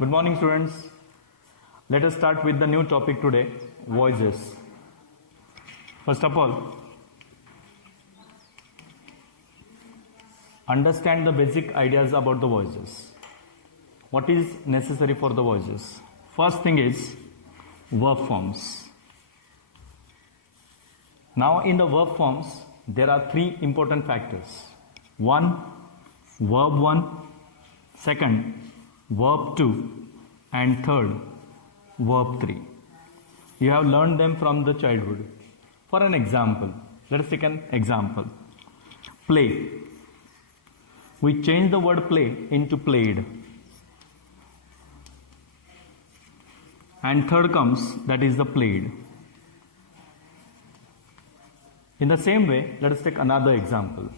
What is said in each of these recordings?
Good morning, students. Let us start with the new topic today, voices. First of all, understand the basic ideas about the voices. What is necessary for the voices? First thing is verb forms. Now in the verb forms, there are three important factors. One, verb 1, second, verb 2, and third, verb 3. You have learned them from the childhood. For an example, let us take an example. Play. We change the word play into played. And third comes, that is the played. In the same way, let us take another example.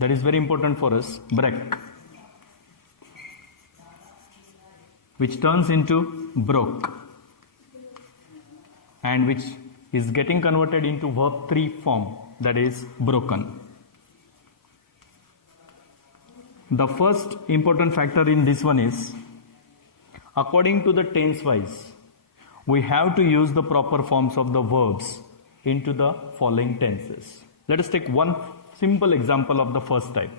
That is very important for us, break, which turns into broke, and which is getting converted into verb 3 form, that is broken. The first important factor in this one is, according to the tense wise, we have to use the proper forms of the verbs into the following tenses. Let us take one simple example of the first type.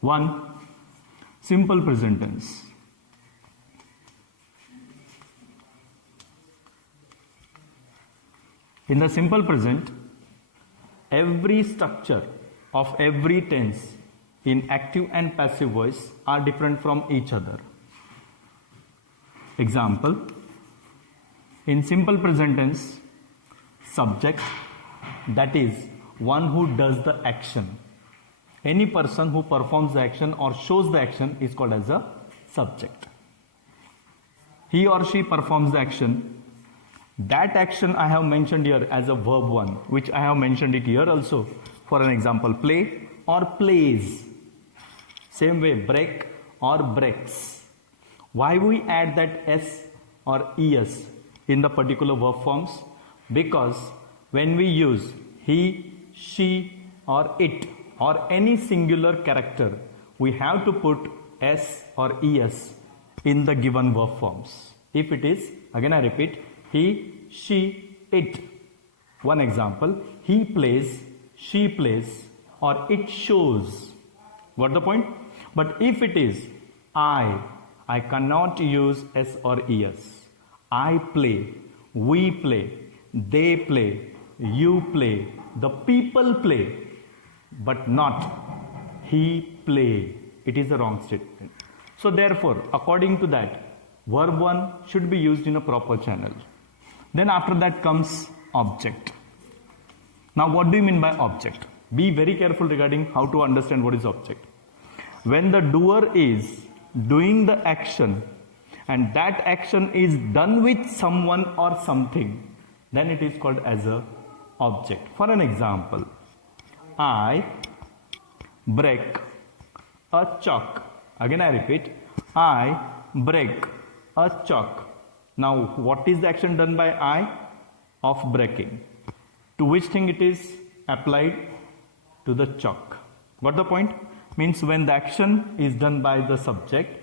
1. Simple present tense. In the simple present, every structure of every tense in active and passive voice are different from each other. Example, in simple present tense, subject, that is one who does the action. Any person who performs the action or shows the action is called as a subject. He or she performs the action. That action I have mentioned here as a verb 1, which I have mentioned it here also. For an example, play or plays. Same way, break or breaks. Why we add that s or es in the particular verb forms? Because when we use he, she or it or any singular character, we have to put s or es in the given verb forms. If it is, again I repeat, he, she, it. One example, he plays, she plays, or it shows. Got the point? But if it is I cannot use s or es. I play, we play, they play, you play, the people play, but not he play. It is a wrong statement. So therefore, according to that, verb 1 should be used in a proper channel. Then after that comes object. Now what do you mean by object? Be very careful regarding how to understand what is object. When the doer is doing the action and that action is done with someone or something, then it is called as a object. For an example, I break a chalk. Again I repeat, I break a chalk. Now what is the action done by I? Of breaking. To which thing it is applied? To the chalk. Got the point? Means when the action is done by the subject,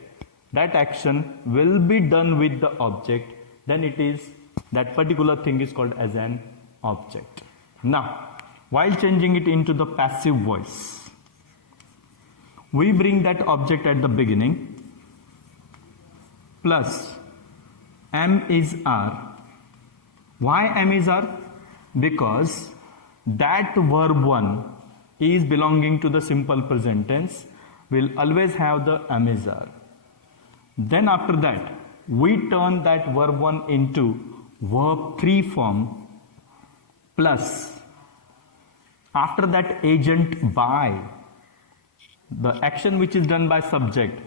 that action will be done with the object, then it is, that particular thing is called as an object. Now, while changing it into the passive voice, we bring that object at the beginning, plus am is are. Why am is are? Because that verb 1 is belonging to the simple present tense, will always have the am is are. Then after that, we turn that verb 1 into verb 3 form, plus after that agent by, the action which is done by subject,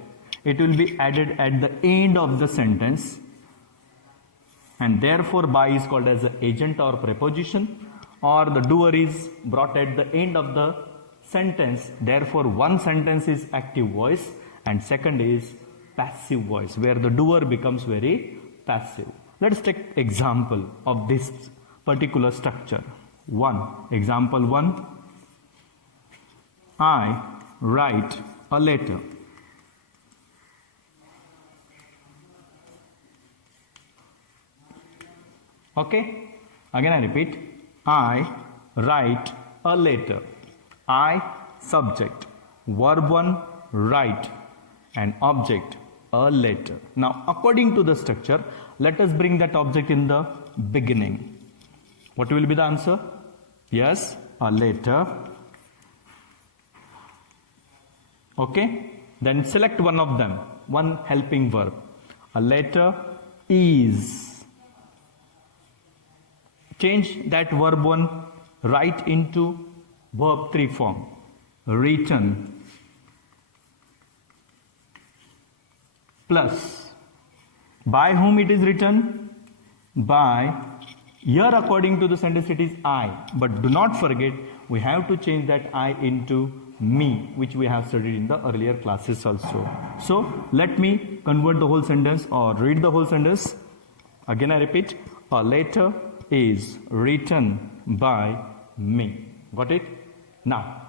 it will be added at the end of the sentence, and therefore by is called as an agent or preposition, or the doer is brought at the end of the sentence. Therefore one sentence is active voice and second is passive voice, where the doer becomes very passive. Let us take example of this particular structure. Example 1. I write a letter. Okay? Again I repeat. I write a letter. I subject. Verb 1 write and object a letter. Now according to the structure, let us bring that object in the beginning. What will be the answer? Yes, a letter. Okay? Then select one of them, one helping verb. A letter is. Change that verb 1 write into verb 3 form. Written plus by whom it is written? By. Here according to the sentence it is I, but do not forget we have to change that I into me, which we have studied in the earlier classes also. So let me convert the whole sentence or read the whole sentence. Again I repeat, a letter is written by me. Got it? Now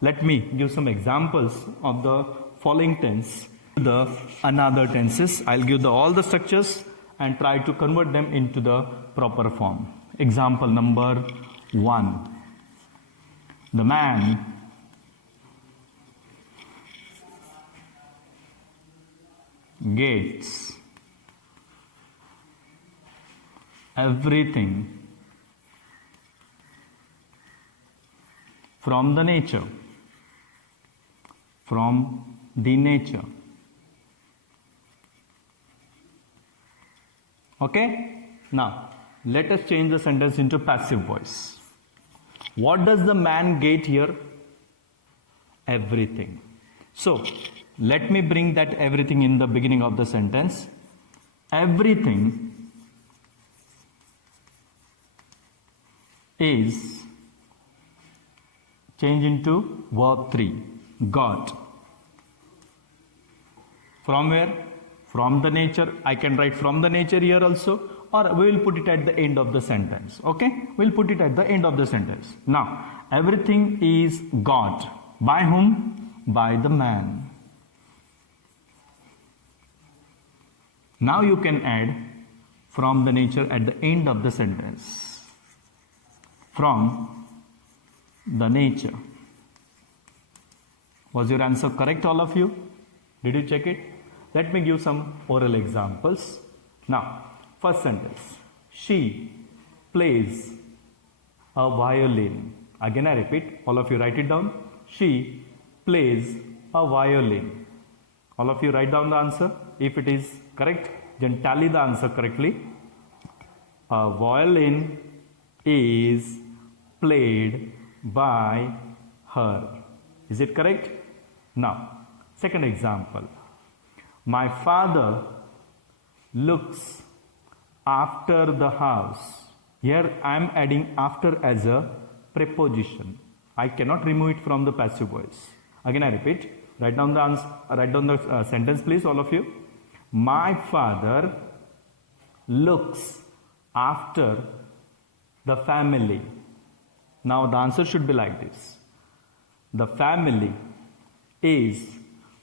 let me give some examples of the following tense. The another tenses, I'll give all the structures and try to convert them into the proper form. Example number 1. The man gets everything from the nature. From the nature. Okay? Now, let us change the sentence into passive voice. What does the man get here? Everything. So, let me bring that everything in the beginning of the sentence. Everything is changed into verb 3. Got. From where? From the nature. I can write from the nature here also, or we will put it at the end of the sentence. Okay? We'll put it at the end of the sentence. Now, everything is got. By whom? By the man. Now you can add from the nature at the end of the sentence. From the nature. Was your answer correct, all of you? Did you check it? Let me give some oral examples. Now, first sentence. She plays a violin. Again I repeat, all of you write it down. She plays a violin. All of you write down the answer. If it is correct, then tally the answer correctly. A violin is played by her. Is it correct? Now, second example. My father looks after the house. Here I am adding after as a preposition. I cannot remove it from the passive voice. Again I repeat. Write down the answer, write down the sentence please, all of you. My father looks after the family. Now the answer should be like this. The family is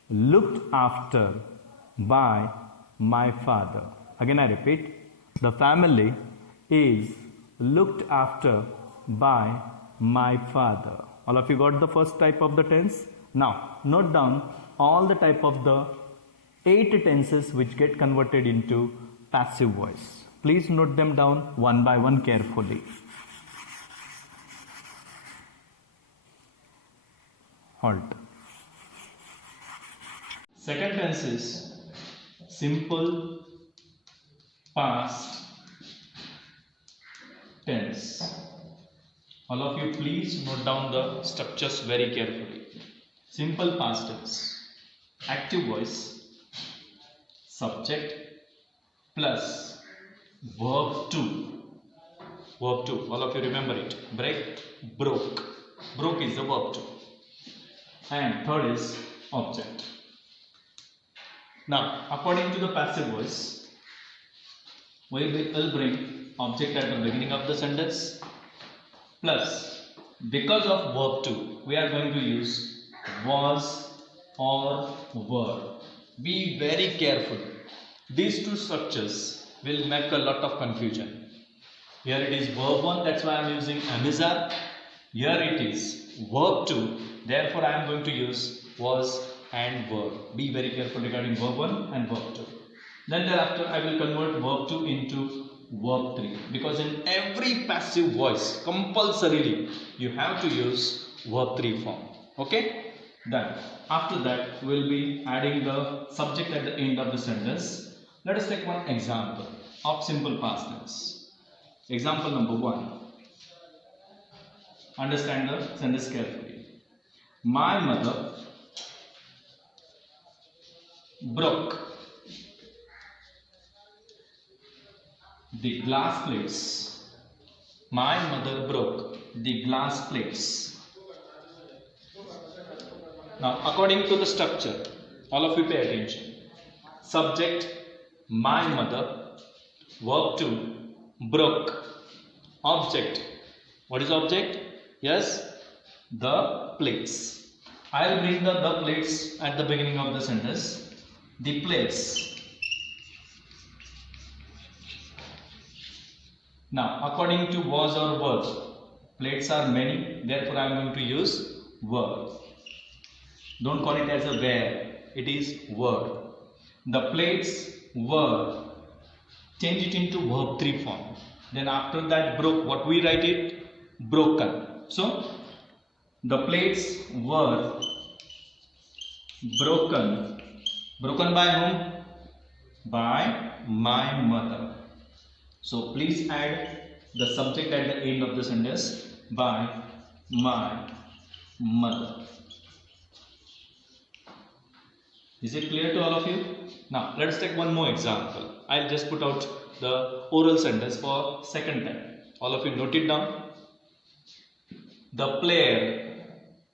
looked after by my father. Again I repeat. The family is looked after by my father. All of you got the first type of the tense? Now, note down all the type of the 8 tenses which get converted into passive voice. Please note them down one by one carefully. Halt. Second tense is simple past tense. All of you please note down the structures very carefully. Simple past tense. Active voice, subject plus verb 2. Verb 2. All of you remember it. Break, broke. Broke is the verb 2. And third is object. Now, according to the passive voice, we will bring object at the beginning of the sentence plus, because of verb 2, we are going to use was or were. Be very careful. These two structures will make a lot of confusion. Here it is verb 1, that's why I am using am is are. Here it is verb 2, therefore I am going to use was and were. Be very careful regarding verb 1 and verb 2. Then thereafter I will convert verb 2 into verb 3, because in every passive voice compulsorily you have to use verb 3 form. Okay? Then after that we will be adding the subject at the end of the sentence. Let us take one example of simple past tense. Example number 1. Understand the sentence carefully. My mother broke the glass plates. My mother broke the glass plates. Now, according to the structure, all of you pay attention. Subject, my mother. Verb 2, broke. Object. What is object? Yes, the plates. I will bring the plates at the beginning of the sentence. The plates. Now, according to was or were, plates are many, therefore I am going to use were. Don't call it as a were, it is were. The plates were. Change it into verb 3 form. Then after that broke, what we write it? Broken. So, the plates were broken. Broken by whom? By my mother. So please add the subject at the end of the sentence, by my mother. Is it clear to all of you? Now let us take one more example. I'll just put out the oral sentence for second time. All of you note it down. The player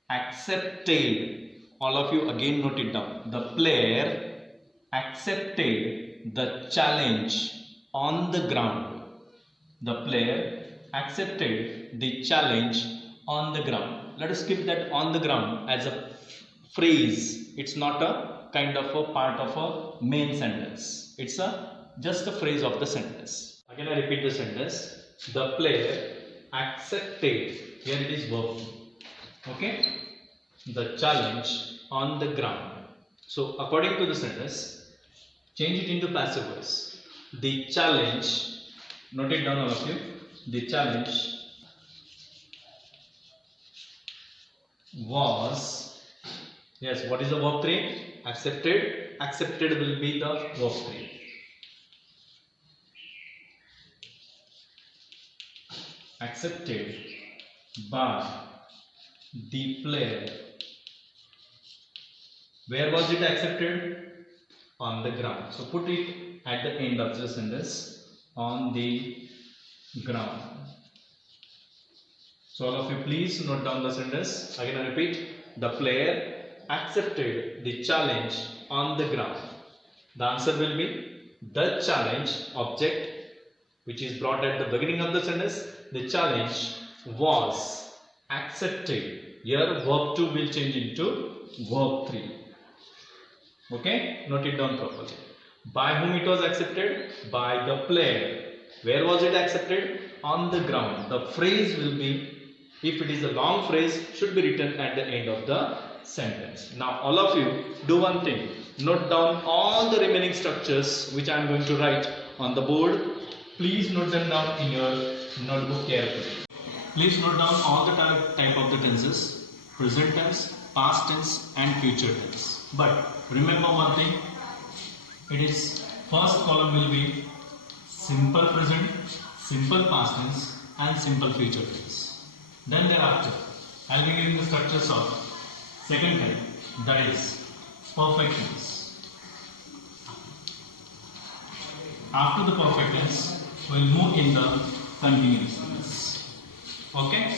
accepted. All of you again note it down. The player accepted the challenge on the ground. The player accepted the challenge on the ground. Let us keep that on the ground as a phrase. It's not a kind of a part of a main sentence. It's just a phrase of the sentence. Again I repeat the sentence. The player accepted. Here it is verb. Okay. The challenge on the ground. So according to the sentence, change it into passive voice. The challenge, note it down all of you. The challenge was, yes, what is the verb 3? Accepted. Accepted will be the verb 3. Accepted by the player. Where was it accepted? On the ground. So put it at the end of the sentence, on the ground. So all of you please note down the sentence. Again I repeat. The player accepted the challenge on the ground. The answer will be the challenge, object, which is brought at the beginning of the sentence. The challenge was accepted. Here verb 2 will change into verb 3. Okay, note it down properly. By whom it was accepted? By the player. Where was it accepted? On the ground. The phrase will be, if it is a long phrase, should be written at the end of the sentence. Now all of you do one thing. Note down all the remaining structures which I am going to write on the board. Please note them down in your notebook carefully. Please note down all the type of the tenses: present tense, past tense and future tense. But remember one thing, it is first column will be simple present, simple past tense and simple future tense. Then thereafter I will be giving the structures of second type, that is perfect tense. After the perfect tense we will move in the continuous tense. Okay?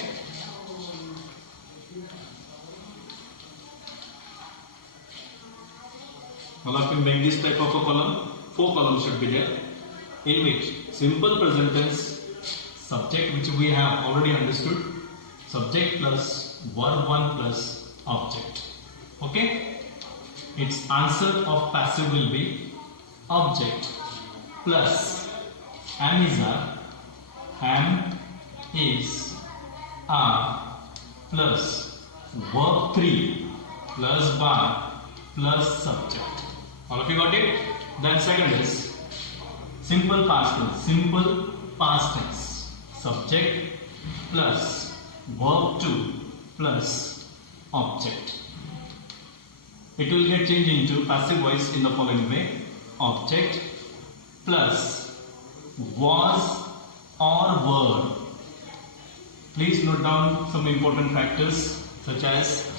All of you make this type of a column. 4 columns should be there, in which simple present tense, subject which we have already understood, subject plus verb 1 plus object. Okay? Its answer of passive will be object plus am is are am, is, are plus verb 3 plus by plus subject. All of you got it? Then second is simple past tense. Simple past tense. Subject plus verb 2 plus object. It will get changed into passive voice in the following way. Object plus was or were. Please note down some important factors such as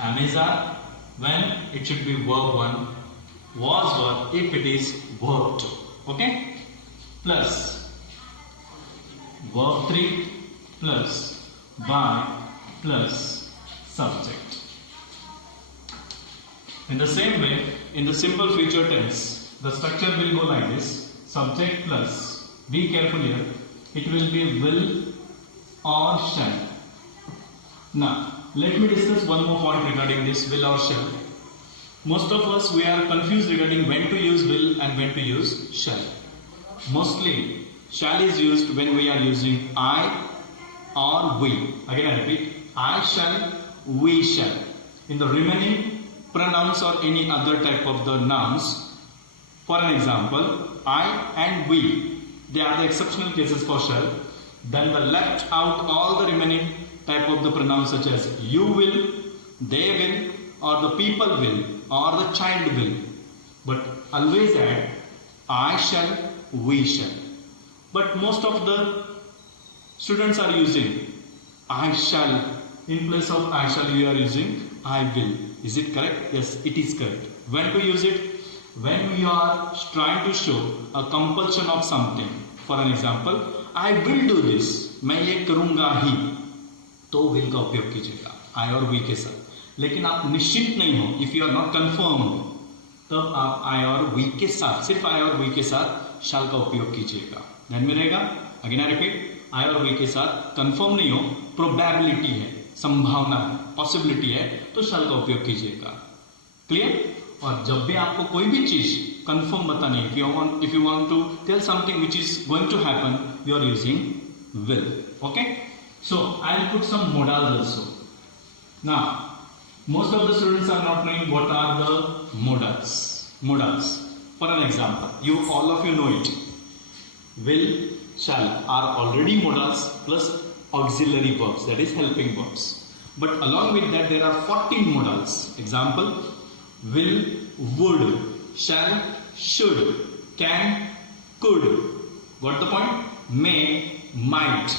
am, is, are, when it should be verb 1, was, were if it is verb 2. Okay? Plus verb 3 plus by plus subject. In the same way, in the simple future tense, the structure will go like this. Subject plus, be careful here, it will be will or shall. Now, let me discuss one more point regarding this will or shall. Most of us, we are confused regarding when to use will and when to use shall. Mostly, shall is used when we are using I or we. Again I repeat, I shall, we shall. In the remaining pronouns or any other type of the nouns, for an example, I and we, they are the exceptional cases for shall. Then the left out all the remaining type of the pronouns such as you will, they will, or the people will, or the child will. But always add I shall, we shall. But most of the students are using I shall. In place of I shall, you are using I will. Is it correct? Yes, it is correct. When to use it? When we are trying to show a compulsion of something. For an example, I will do this. मैं ये करूँगा ही. तो will का उपयोग कीजिएगा I और we के साथ. लेकिन आप निश्चित नहीं हो, if you are not confirmed, तब आप I और we के साथ, सिर्फ I और we के साथ shall का उपयोग कीजिएगा. ध्यान में रहेगा? Again I repeat, I और we के साथ confirm नहीं हो, probability है, संभावना है, पॉसिबिलिटी है, तो शल का उपयोग कीजिएगा. क्लियर? और जब भी आपको कोई भी चीज कंफर्म बतानी है, if you want to tell something which is going to happen, you are using will. Okay? So I will put some modals also. Now, most of the students are not knowing what are the modals. Modals. For an example, all of you know it. Will, shall are already modals plus auxiliary verbs, that is helping verbs. But along with that, there are 14 modals. Example, will, would, shall, should, can, could. Got the point? May, might,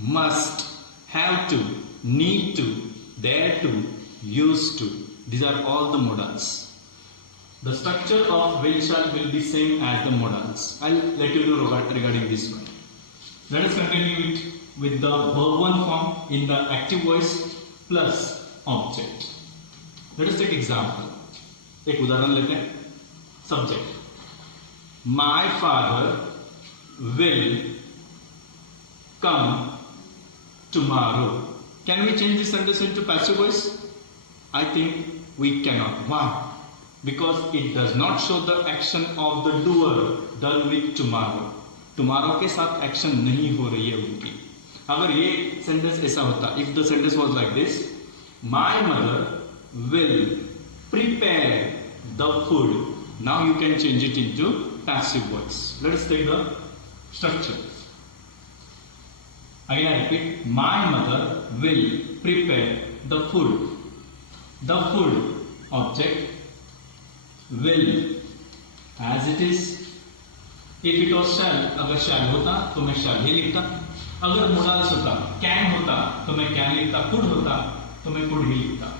must, have to, need to, dare to, used to. These are all the modals. The structure of will, shall will be same as the modals. I'll let you know regarding this one. Let us continue it with the verb 1 form in the active voice plus object. Let us take example. एक उदाहरण लेते हैं. Subject. My father will come tomorrow. Can we change this sentence into passive voice? I think we cannot. Why? Because it does not show the action of the doer done with tomorrow. Tomorrow के साथ action नहीं हो रही है उनकी. अगर ये sentence ऐसा होता, if the sentence was like this, my mother will prepare the food. Now you can change it into passive voice. Let us take the structure. Again I repeat, my mother will prepare the food. The food object will as it is. If it was shall, अगर shall होता तो मैं shall ही लिखता. अगर modals होता, can होता तो मैं can लिखता. Could होता तो मैं could ही लिखता.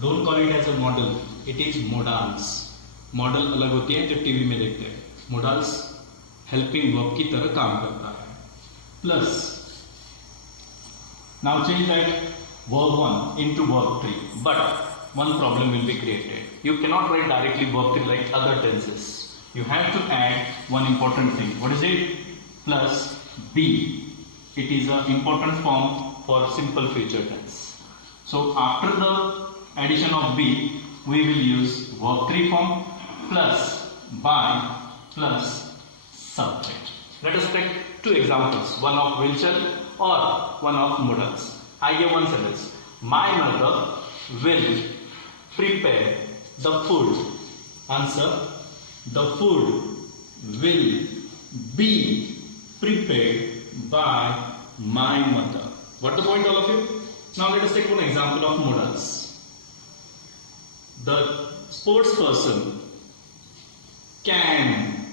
Don't call it as a model. It is modals. Model अलग होती है जो टीवी में देखते हैं. Modals helping verb की तरह काम करता है. Plus. Now change that verb 1 into verb 3. But one problem will be created. You cannot write directly verb 3 like other tenses. You have to add one important thing. What is it? Plus be. It is an important form for simple future tense. So after the addition of be, we will use verb 3 form plus by plus subject. Let us take two examples, one of Wilson or one of modals. I give one sentence. My mother will prepare the food. Answer. The food will be prepared by my mother. What the point, all of you? Now let us take one example of modals. The sports person can,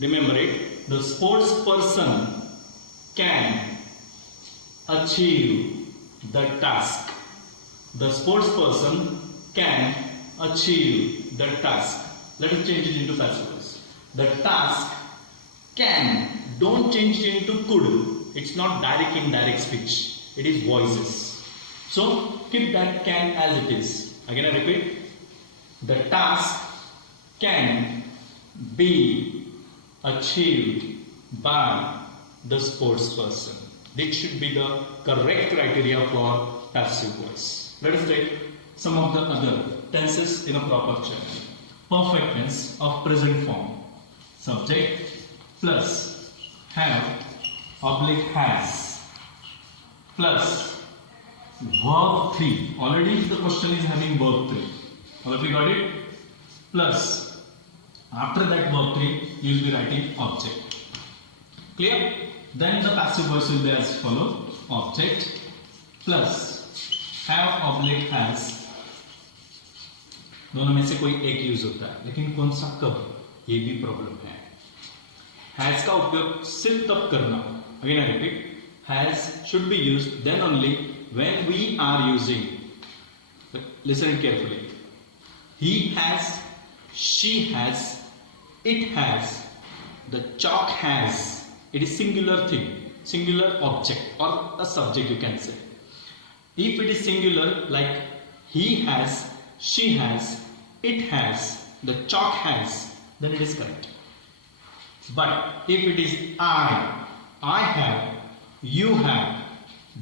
remember it, the sports person can achieve the task. The sports person can achieve the task. Let us change it into passive voice. The task can. Don't change it into could. It's not direct indirect speech. It is voices. So keep that can as it is. Again I repeat. The task can be achieved by the sports person. This should be the correct criteria for passive voice. Let us take some of the other tenses in a proper channel. Perfect tense of present form. Subject plus have oblique has plus verb 3. Already the question is having verb 3. All of you got it? Plus after that verb 3 you will be writing object. Clear? Then the passive voice will be as follow. Object plus have oblique has. दोनों में से कोई एक use होता है, लेकिन कौन सा कब, ये भी प्रॉब्लम है. हैज का उपयोग सिर्फ तब करना. Again I repeat, has should be used then only when we are using. Listen it carefully. He has, she has, it has, the chalk has. It is singular thing, singular object or a subject you can say. If it is singular like he has, she has, it has, the chalk has, then it is correct. But if it is I have, you have,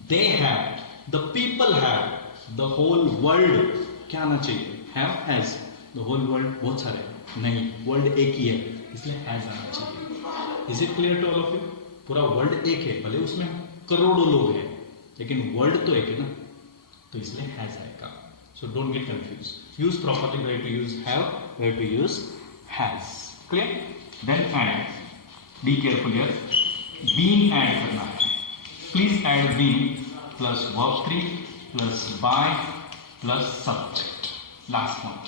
they have, the people have, the whole world, क्या आना चाहिए? Have, has, the whole world बहुत सारे नहीं, world एक ही है, इसलिए has आना चाहिए. Is it clear to all of you? पूरा वर्ल्ड एक है, भले उसमें करोड़ों लोग हैं, लेकिन वर्ल्ड तो एक है ना, तो इसलिए has आएगा. So don't get confused. Use properly where to use have, where to use has. Clear? Then add. Be careful here. Been add करना है. Please add been plus verb 3 plus by plus subject. Last one.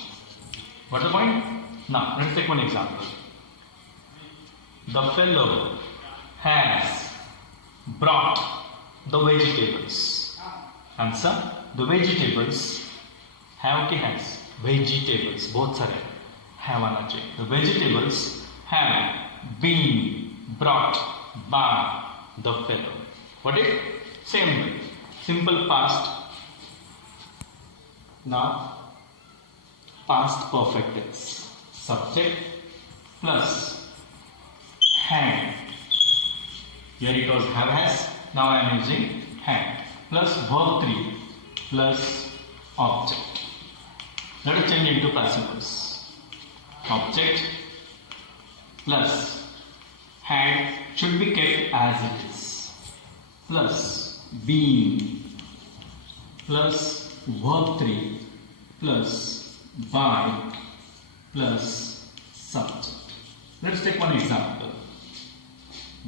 What the point? Now let's take one example. The fellow has brought the vegetables. Answer. The vegetables have के has, vegetables बहुत सारे have आना चाहिए. The vegetables have been brought by the fellow. What is? Same way. Simple past. Now past perfect tense. Subject plus had. Here it was have has. Now I am using had plus verb 3 plus object. Let us change into passive voice. Object plus had should be kept as it is. Plus been plus verb 3 plus by plus subject. Let us take one example.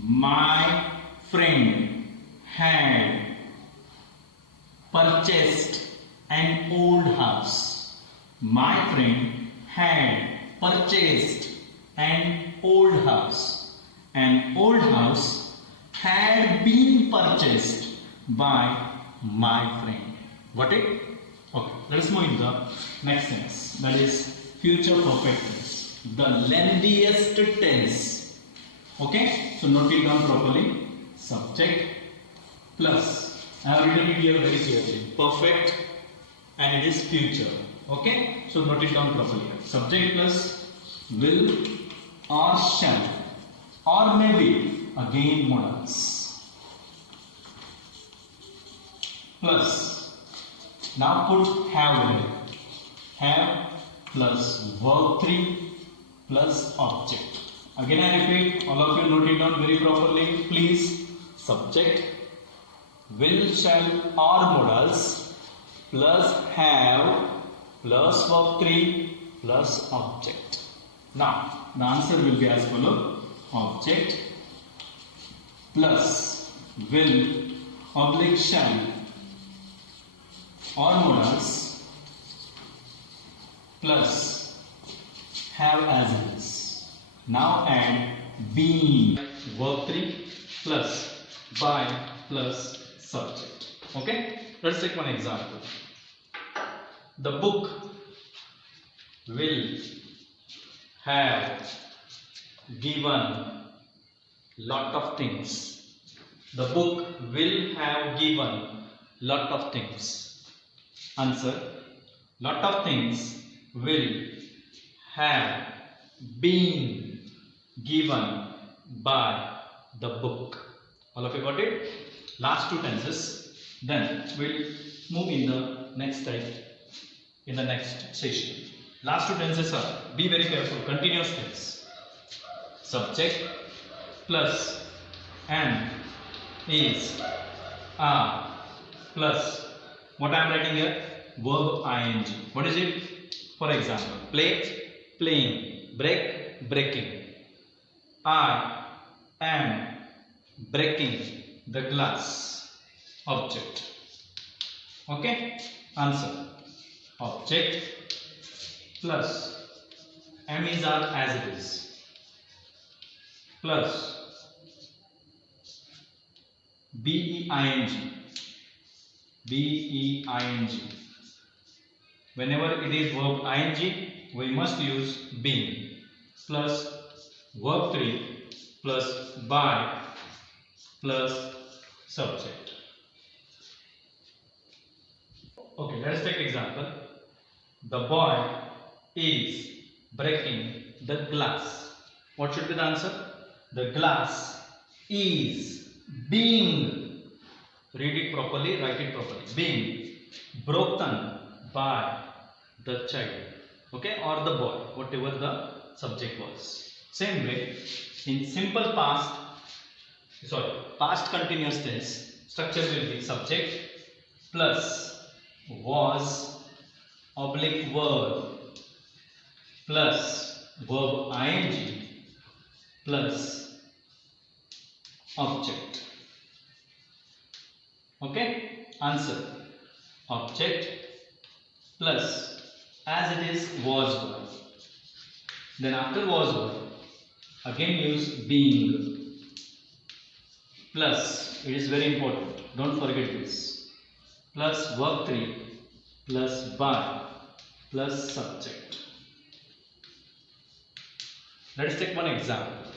My friend had purchased an old house. My friend had purchased an old house. An old house had been purchased by my friend. Got it? Okay, let us move in the next tense. That is future perfect tense. The lengthiest tense. Okay, so note it down properly. Subject plus, I have written it here very clearly. Perfect and it is future. Okay, so note it down properly. Subject plus will or shall or maybe, again modals, plus now put have here. Have plus verb 3 plus object. Again I repeat, all of you note it down very properly, please. Subject, will, shall or modals plus have plus verb 3 plus object. Now the answer will be as follows: object plus will oblique shall or modals plus have as it is. Now add being, verb 3 plus by plus subject. Okay, let's take one example. The book will have given lot of things. The book will have given lot of things. Answer: lot of things will have been given by the book. All of you got it? Last two tenses. Then we'll move in the next type in the next session. Last two tenses are, be very careful, continuous tense. Subject plus am, is, are plus what I am writing here, verb ing. What is it? For example, play, playing, break, breaking. I am breaking the glass. Object. Okay? Answer: object plus am, is, are as it is plus being. Being. Whenever it is verb ing, we must use being plus verb 3 plus by plus subject. Okay, let's take example. The boy is breaking the glass. What should be the answer? The glass is being, read it properly, write it properly, being broken by the child, okay, or the boy, whatever the subject was. Same way, in simple past continuous tense, structure will be subject plus was oblique verb plus verb ing plus object. Okay, answer: object plus as it is was verb. Then after was verb, again use being plus, it is very important, don't forget this, plus verb 3 plus by plus subject. Let's take one example.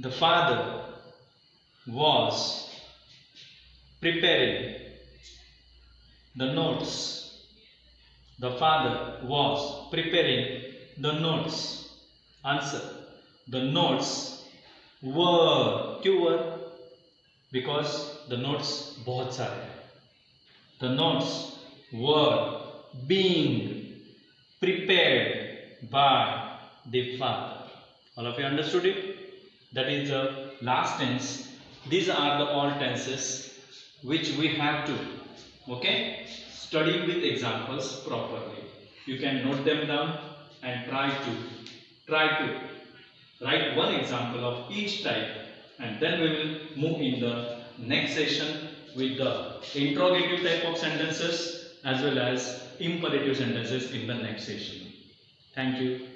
The father was preparing the notes. The father was preparing the notes. Answer: the notes were, क्यों were? Because the notes बहुत सारे हैं. The notes were being prepared by the father. All of you understood it? That is the last tense. These are the all tenses which we have to, okay, study with examples properly. You can note them down and try to write one example of each type, and then we will move in the next session with the interrogative type of sentences as well as imperative sentences in the next session. Thank you.